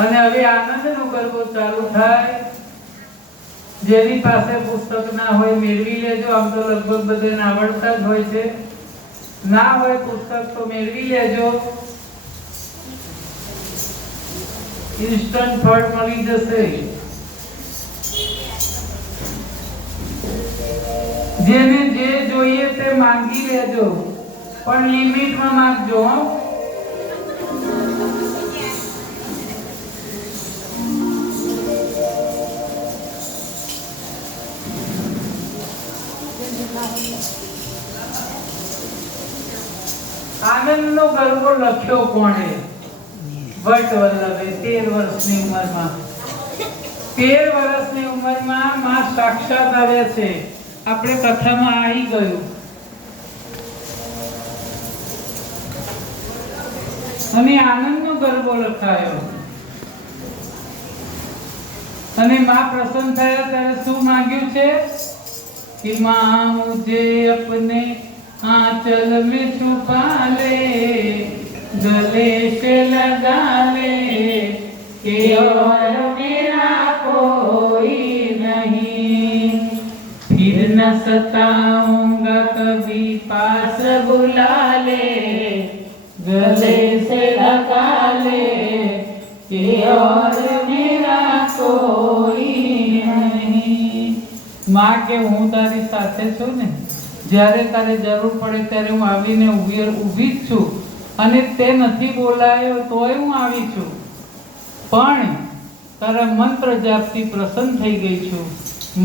અને હવે આનંદનો ગરબો ચાલુ થાય। જેની પાસે પુસ્તક ના હોય મેળવી લેજો। આમ તો લગભગ બધાને આવડતા જ હોય છે। ના હોય પુસ્તક તો મેળવી લેજો। ઇન્સ્ટન્ટ ફળ મળી જશે। જેને જે જોઈએ તે માંગી લેજો, પણ લિમિટમાં માંગજો હો। આનંદનો ગરબો લખ્યો કોણે? વટવલ્લભે 13 વર્ષની ઉંમરમાં। 13 વર્ષની ઉંમરમાં માં સાક્ષાત આવ્યા છે। આપણે કથામાં આવી ગયું। અને આનંદનો ગરબો લખાયો અને માં પ્રસન્ન થયા ત્યારે શું માંગ્યું છે कि माँ मुझे अपने आंचल में छुपा ले, गले से लगा ले कि और मेरा कोई नहीं, फिर न सताऊंगा कभी पास बुला ले, गले से लगा ले कि और मेरा कोई नहीं। माँ के હું તારી સાથે છું ને, જ્યારે તારે જરૂર પડે ત્યારે હું આવીને ઊભી જ છું, અને તે નથી બોલાયો તોય હું આવી છું, પણ તારા મંત્ર જાપથી પ્રસન્ન થઈ ગઈ છું।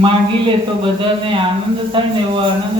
માગી લે તો બધાને આનંદ થાય ને એવો આનંદ